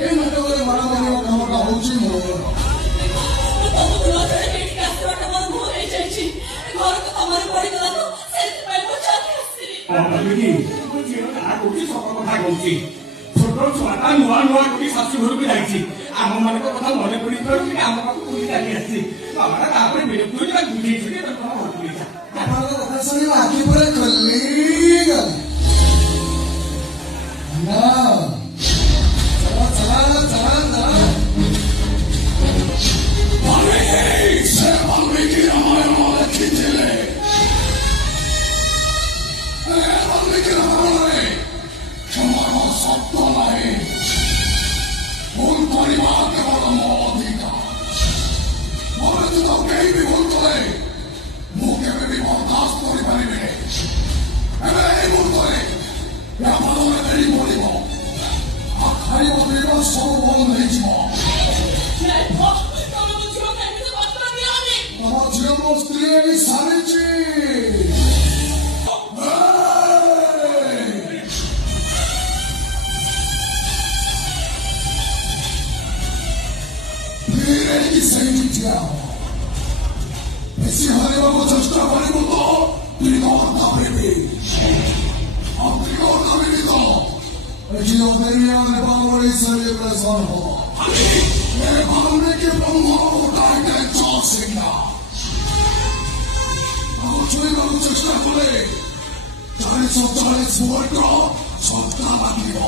এই নাটকের মারামারি কামটা হচ্ছে মোর ছোট ছুয়াটা নূয়া নূয়া করে শাশু ঘরକୁ ଯାଇଛି ଆମ ମାନଙ୍କ କଥା ମନେ ପଡି ପାରୁଛି ଆମ ପାଖକୁ ପୁଣି ଚାଲି ଆସିଛି ବାବାଟା ତାପରେ ବେଡ ପୁରୀ ତା ଗୁଡେଇଛି ଆପଣଙ୍କ କଥା ଶୁଣି ଆଖି ପୁରା ଖୋଲିଗଲା ନା ଚଲା ଚଲା ଚଲା ସ୍ତ୍ରୀ ସାରିଛି ସେଇଠି ଠିଆ ବେଶୀ ହାରିବାକୁ ଚେଷ୍ଟା କରିବୁ ତ ଧରିବି ତ ଏଠି ଅଧେରିଆରେ ବାଙ୍ଗଳି ଶରୀରରେ ସର୍ବ বাংলাকে ব্রহ্ম ওটাইতে চলছে না ছুঁইବାକୁ চেষ্টা করে 40 বর্গ সত্তা লাগিব